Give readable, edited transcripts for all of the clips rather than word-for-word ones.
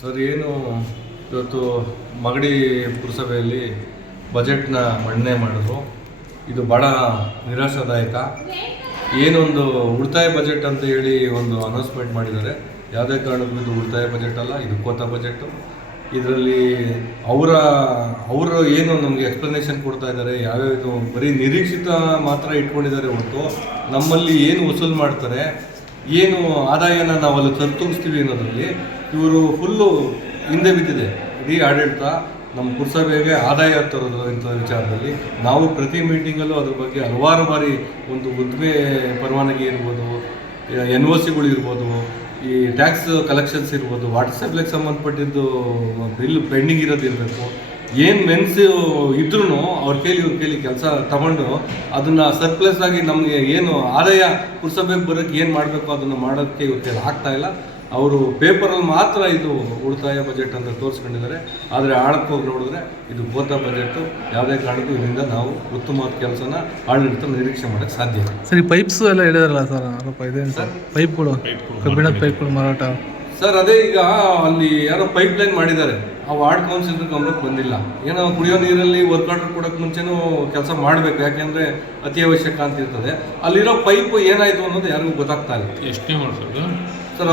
Sir, ಏನು ಇವತ್ತು ಮಾಗಡಿ ಪುರಸಭೆಯಲ್ಲಿ ಬಜೆಟ್ನ ಮಂಡನೆ ಮಾಡಿದ್ರು. ಇದು ಭಾಳ ನಿರಾಶಾದಾಯಕ. ಏನೊಂದು ಉಳಿತಾಯ ಬಜೆಟ್ ಅಂತ ಹೇಳಿ ಒಂದು ಅನೌನ್ಸ್ಮೆಂಟ್ ಮಾಡಿದ್ದಾರೆ. ಯಾವುದೇ ಕಾರಣಕ್ಕೂ ಇದು ಉಳಿತಾಯ ಬಜೆಟ್ ಅಲ್ಲ, ಇದು ಕೋತ ಬಜೆಟು. ಇದರಲ್ಲಿ ಅವರು ಏನು ನಮಗೆ ಎಕ್ಸ್ಪ್ಲನೇಷನ್ ಕೊಡ್ತಾ ಇದ್ದಾರೆ, ಯಾವ್ಯಾವುದು ಬರೀ ನಿರೀಕ್ಷಿತ ಮಾತ್ರ ಇಟ್ಕೊಂಡಿದ್ದಾರೆ ಹೊರತು ನಮ್ಮಲ್ಲಿ ಏನು ವಸೂಲು ಮಾಡ್ತಾರೆ, ಏನು ಆದಾಯನ ನಾವು ಅಲ್ಲಿ ಸರಿತೂಗಿಸ್ತೀವಿ ಅನ್ನೋದ್ರಲ್ಲಿ ಇವರು ಫುಲ್ಲು ಹಿಂದೆ ಬಿದ್ದಿದೆ. ಇಡೀ ಆಡಳಿತ ನಮ್ಮ ಪುರಸಭೆಗೆ ಆದಾಯ ತರೋದು ಇಂಥ ವಿಚಾರದಲ್ಲಿ ನಾವು ಪ್ರತಿ ಮೀಟಿಂಗಲ್ಲೂ ಅದ್ರ ಬಗ್ಗೆ ಹಲವಾರು ಬಾರಿ ಒಂದು ಉದ್ದಿಮೆ ಪರವಾನಗಿ ಇರ್ಬೋದು, NOCಗಳು ಇರ್ಬೋದು, ಈ ಟ್ಯಾಕ್ಸ್ ಕಲೆಕ್ಷನ್ಸ್ ಇರ್ಬೋದು, ವಾಟರ್ ಸಪ್ಲೈಗೆ ಸಂಬಂಧಪಟ್ಟಿದ್ದು ಬಿಲ್ ಪೆಂಡಿಂಗ್ ಇರೋದು ಇರಬೇಕು. ಏನು ಮೆನ್ಸು ಇದ್ರೂ ಅವ್ರ ಕೈಲಿ ಕೆಲಸ ತಗೊಂಡು ಅದನ್ನು ಸರ್ಪ್ಲಸ್ ಆಗಿ ನಮಗೆ ಏನು ಆದಾಯ ಪುರಸಭೆಗೆ ಬರೋಕ್ಕೆ ಏನು ಮಾಡಬೇಕು ಅದನ್ನು ಮಾಡೋಕ್ಕೆ ಇವ್ರ ಕೈಲಿ ಆಗ್ತಾಯಿಲ್ಲ. ಅವರು ಪೇಪರಲ್ಲಿ ಮಾತ್ರ ಇದು ಉಳಿತಾಯ ಬಜೆಟ್ ಅಂತ ತೋರಿಸ್ಕೊಂಡಿದ್ದಾರೆ. ಆದರೆ ಆಳಕ್ಕೆ ಹೋಗಿ ನೋಡಿದ್ರೆ ಇದು ಕೋತ ಬಜೆಟು. ಯಾವುದೇ ಕಾರಣಕ್ಕೂ ಇದರಿಂದ ನಾವು ಉತ್ತಮವಾದ ಕೆಲಸನ ಆಡಳಿತ ನಿರೀಕ್ಷೆ ಮಾಡೋಕ್ಕೆ ಸಾಧ್ಯ ಇಲ್ಲ. ಸರ್, ಈ ಪೈಪ್ಸ್ ಎಲ್ಲ ಹೇಳಿದಾರಲ್ಲ ಸರ್, ಆರೋಪ ಇದೆ ಸರ್. ಪೈಪ್ಗಳು, ಕಬ್ಬಿಣದ ಪೈಪ್ಗಳು ಮಾರಾಟ ಸರ್, ಅದೇ ಈಗ ಅಲ್ಲಿ ಯಾರೋ ಪೈಪ್ ಲೈನ್ ಮಾಡಿದ್ದಾರೆ. ಆ ವಾರ್ಡ್ ಕೌನ್ಸಿಲರ್ ಗಮನಕ್ಕೆ ಬಂದಿಲ್ಲ. ಏನೋ ಕುಡಿಯೋ ನೀರಲ್ಲಿ ವರ್ಕ್ ಆರ್ಡರ್ ಕೊಡೋಕ್ಕೆ ಮುಂಚೆನೂ ಕೆಲಸ ಮಾಡಬೇಕು, ಯಾಕೆಂದರೆ ಅತಿ ಅವಶ್ಯಕ ಅಂತ ಇರ್ತದೆ. ಅಲ್ಲಿರೋ ಪೈಪ್ ಏನಾಯಿತು ಅನ್ನೋದು ಯಾರಿಗೂ ಗೊತ್ತಾಗ್ತಾ ಇಲ್ಲ. ಎಷ್ಟೇ ಮಾಡ್ಸೋದು ಸರ್?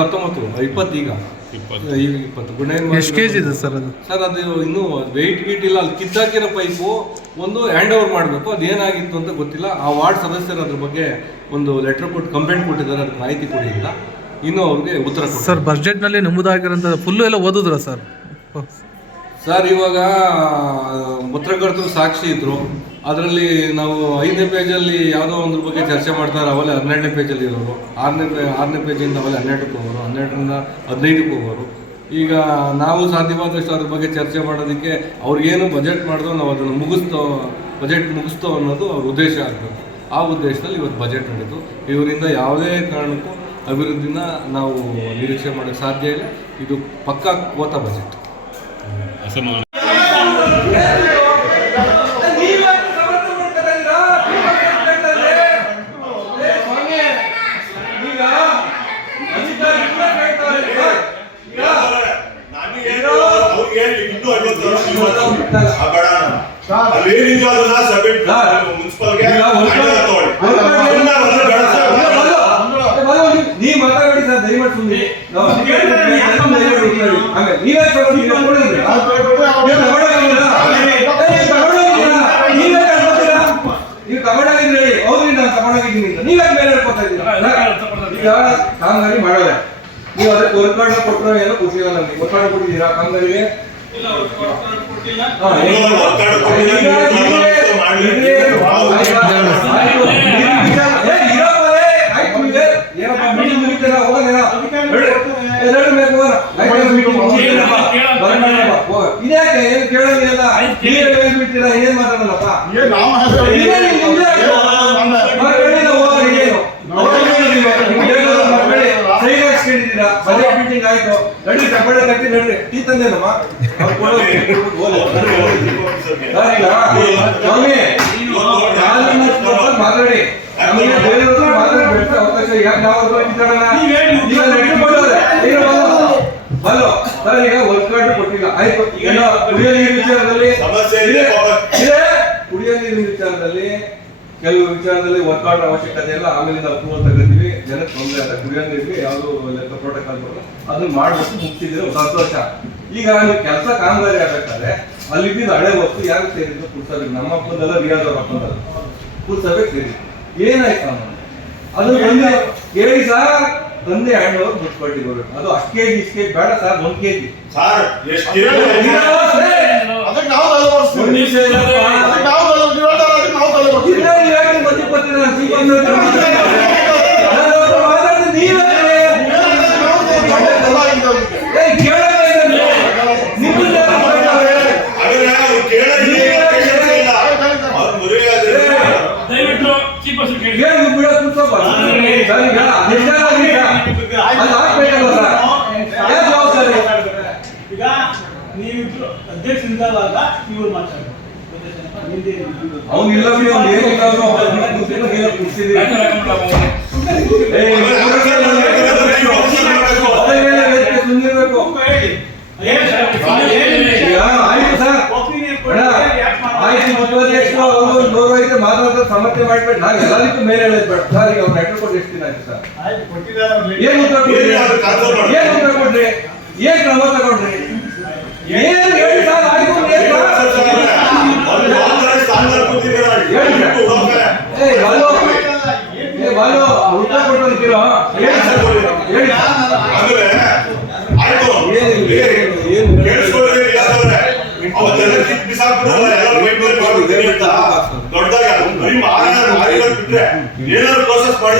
20 ಈಗ 20 ಗುಣ. ಎಷ್ಟು ಕೆಜಿ ಇದೆ ಸರ್ ಅದು? ಸರ್, ಅದು ಇನ್ನೂ ವೆಯ್ಟ್ ಗೀಟ್ ಇಲ್ಲ. ಅಲ್ಲಿ ಕಿತ್ತಾಕಿರೋ ಪೈಪು ಒಂದು ಹ್ಯಾಂಡ್ ಓವರ್ ಮಾಡಬೇಕು. ಅದು ಏನಾಗಿತ್ತು ಅಂತ ಗೊತ್ತಿಲ್ಲ. ಆ ವಾರ್ಡ್ ಸದಸ್ಯರು ಅದ್ರ ಬಗ್ಗೆ ಒಂದು ಲೆಟರ್ ಕೊಟ್ಟು ಕಂಪ್ಲೇಂಟ್ ಕೊಟ್ಟಿದ್ದಾರೆ. ಅದಕ್ಕೆ ಮಾಹಿತಿ ಕೊಡಿಲ್ಲ, ಇನ್ನೂ ಅವ್ರಿಗೆ ಉತ್ತರ ಕೊಡಿ. ಸರ್, ಬಜೆಟ್ನಲ್ಲಿ ನಮೂದಾಗಿರೋಂಥ ಫುಲ್ಲು ಎಲ್ಲ ಓದಿದ್ರ ಸರ್? ಸರ್, ಇವಾಗ ಪತ್ರಕರ್ತರು ಸಾಕ್ಷಿ ಇದ್ರು. ಅದರಲ್ಲಿ ನಾವು 5ನೇ ಪೇಜಲ್ಲಿ ಯಾವುದೋ ಒಂದ್ರ ಬಗ್ಗೆ ಚರ್ಚೆ ಮಾಡ್ತಾರೆ. ಅವಲೇ 12ನೇ ಪೇಜಲ್ಲಿ ಇರೋರು, 6ನೇ ಪೇಜಿಂದ ಅವಲೇ 12ಕ್ಕೆ ಹೋಗೋರು, 12ರಿಂದ 15ಕ್ಕೆ ಹೋಗೋರು. ಈಗ ನಾವು ಸಾಧ್ಯವಾದಷ್ಟು ಅದ್ರ ಬಗ್ಗೆ ಚರ್ಚೆ ಮಾಡೋದಕ್ಕೆ ಅವ್ರಿಗೇನು ಬಜೆಟ್ ಮಾಡಿದೋ ನಾವು ಅದನ್ನು ಬಜೆಟ್ ಮುಗಿಸ್ತೋ ಅನ್ನೋದು ಅವ್ರ ಉದ್ದೇಶ ಆಗಬೇಕು. ಆ ಉದ್ದೇಶದಲ್ಲಿ ಇವತ್ತು ಬಜೆಟ್ ನಡೀತು. ಇವರಿಂದ ಯಾವುದೇ ಕಾರಣಕ್ಕೂ ಅಭಿವೃದ್ಧಿನ ನಾವು ನಿರೀಕ್ಷೆ ಮಾಡೋಕ್ಕೆ ಸಾಧ್ಯ ಇಲ್ಲ. ಇದು ಪಕ್ಕಾ ಕೋತ ಬಜೆಟ್. ಅಸಮಾನ ಕಾಮಗಾರಿ ಮಾಡೋದೆ ನೀವು ಅದಕ್ಕೆ ವರ್ಕ್ ಆರ್ಡರ್ ಕೊಟ್ಟರೆ ಏನೋ ಕೊಟ್ಟಿಲ್ಲ. ನಮಗೆ ವರ್ಕ್ ಆರ್ಡರ್ ಕೊಟ್ಟಿದ್ದೀರಾ ಕಾಮಗಾರಿಗೆ? ಇದ್ಯಾಕೆ ಏನು ಕೇಳೋದಿಲ್ಲ, ಹೇಳ್ಬಿಡ್ತೀರಾ, ಏನ್ ಮಾತಾಡಲ್ಲಪ್ಪ. ಬಜೆಟ್ ಮೀಟಿಂಗ್ ಆಯ್ತು, ನಡಿ ಕಬ್ಬಳ ಕಟ್ಟಿ ನಡ್ರಿ ಟೀ ತಂದೇನಮ್ಮ. ಮಾತಾಡಿ ನಮಗೆ ಬೇರೆಯವರು ಮಾತಾಡ್ಬೇಕು ಅವಕಾಶ. ಯಾಕೆ ನಾವು ಬಲ್ಲೋ ಸರ್, ಈಗ ವರ್ಕ್ ಆರ್ಡರ್ ಕೊಟ್ಟಿಲ್ಲ ಆಯ್ತು. ಈಗ ಕುಡಿಯೋ ನೀರಿನ ವಿಚಾರದಲ್ಲಿ ಕೆಲವು ವಿಚಾರದಲ್ಲಿ ವರ್ಕ್ ಆರ್ಡರ್ ಅವಶ್ಯಕತೆ ಇಲ್ಲ. ಆಮೇಲೆ ನಾವು ಅಪ್ರೂವಲ್ ತಗೋತೀವಿ. ಜನಕ್ಕೆ ತೊಂದರೆ ಆದ ಕುಡಿಯೋ ನೀರಿಗೆ ಯಾವುದು ಲೆಕ್ಕ ಪ್ರೋಟೋಕಾಲ್ ಬರೋದು ಅದನ್ನ ಮಾಡ್ಬಿಟ್ಟು ಮುಗಿಸಿದ್ರೆ ಸಂತೋಷ. ಈಗ ನೀವು ಕೆಲಸ ಕಾಮಗಾರಿ ಆಗ್ಬೇಕಾದ್ರೆ ಅಲ್ಲಿದ್ದ ಹಳೆ ವಸ್ತು ಯಾರು ಸೇರಿದ್ರು? ಪುರಸಭೆಗೆ. ನಮ್ಮ ಅಪ್ಪಂದಲ್ಲ, ರಿಯಾಜ್ ಅವ್ರ ಅಪ್ಪಂದಲ್ಲ, ಪುರಸಭೆಗೆ ಸೇರಿದ್ರು. ಏನಾಯ್ತು ಅನ್ನೋದು ಅದು ಬಂದು ಕೇಳಿ ಸರ್, ತಂದೆ ಹ್ಯಾಂಡ್ ಓವರ್ ಮುಟ್ಕೊಳ್ತಿ ಬರಬೇಕು. ಅದು ಅಷ್ಟು ಕೆಜಿ ಇಷ್ಟು ಕೆಜಿ ಬೇಡ ಸರ್, 1 kg ನೀವಿಬ್ರು ಅಧ್ಯಕ್ಷ ಇವ್ರು ಮಾತಾಡ್ತಾರೆ. ಅವನಿಲ್ಲ ಏನ್ ಸರ್? ಆಯ್ತು ಸರ್ ಒಪಿನಿಯನ್ ಅಣ್ಣ, ಕೊಡ್ತಾರೆ, ಯಾಕ್ ಆಯ್ತು ಮಾತಾಡ್ತಾರೆ? ಉಪಾಧ್ಯಕ್ಷರು ಅವರು 105 ಮಾತಾಡ್ತಾರೆ ಸಮಸ್ಯೆ ಮಾಡ್ಬೇಡಿ. ನಾವು ಎಲ್ಲದಕ್ಕೂ ಮೇಲೆ ಹೇಳಬೇಡ ಸರ್. ಈಗ ಅವ್ರು ಲೆಟರ್ ಕೊಟ್ಟು ಎಷ್ಟು ದಿನ ಆಯ್ತು ಸರ್? ಆಯ್ತು, ಕೊಟ್ಟಿದ್ದಾರೆ ಅವ್ರು. ಏನ್ ಉತ್ತರ ಕೊಡ್ರಿ? ಏನ್ ಉತ್ತರ ಕೊಡ್ರಿ? ಏನ್ ಕ್ರಮ ತಗೊಂಡ್ರಿ? ಏನ್ ಹೇಳಿ ಸರ್? ಆಯ್ತು ಏನ್ ಕ್ರಮ? ಏ ಬಾಲು, ಏ ಬಾಲು, ಉತ್ತರ ಕೊಟ್ಟಂತೀರೋ? ಹೇಳಿ ಸರ್, ಹೇಳಿ.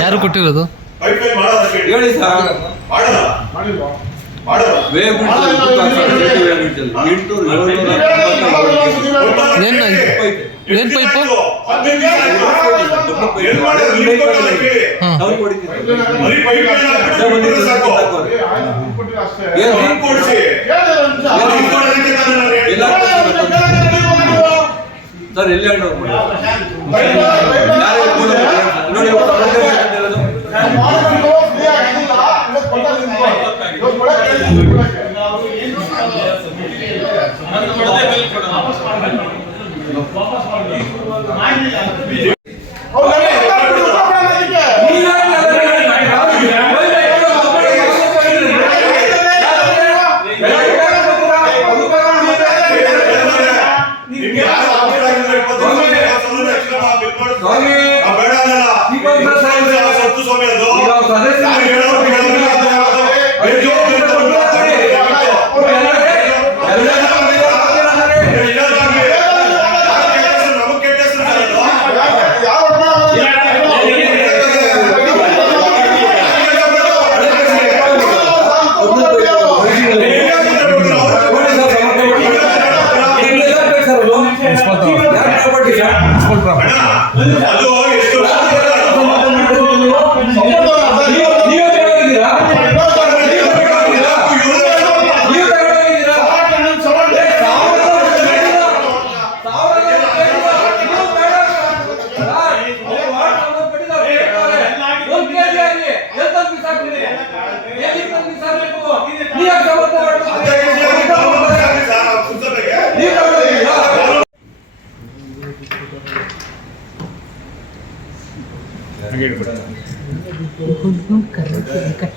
ಯಾರು ಕೊಟ್ಟಿರೋದು? ಹೇಳಿ ಸರ್. ಏನ್ ಪೈಪು? ಸರ್ ಎಲ್ಲಿ ನೋಡಿ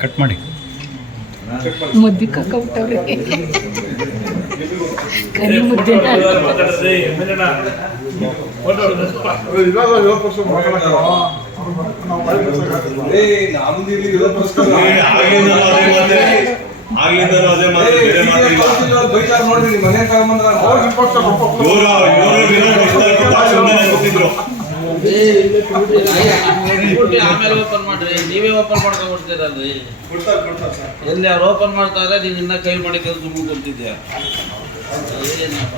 ಕಟ್ ಮಾಡಿ. ಮುದ್ದೆ ಕಾಕಬಿಟ್ಟವ್ರೆ ಕರಿ ಮುದ್ದೆ ನೋಡ್ರಿ ಮನೆ ತಗೊಂಡ್ಬಂದ್ರ ಆಮೇಲೆ ಓಪನ್ ಮಾಡ್ರಿ, ನೀವೇ ಓಪನ್ ಮಾಡ್ಕೊಂಡ್ ಕೊಡ್ತೀರಲ್ರಿ. ಎಲ್ಲಿ ಅವ್ರು ಓಪನ್ ಮಾಡ್ತಾರೆ, ನೀನ್ ಇನ್ನ ಕೈ ಮಾಡಿ ಕೆಲಸ ಕೊಡ್ತಿದ್ಯಾ? ಏನಪ್ಪ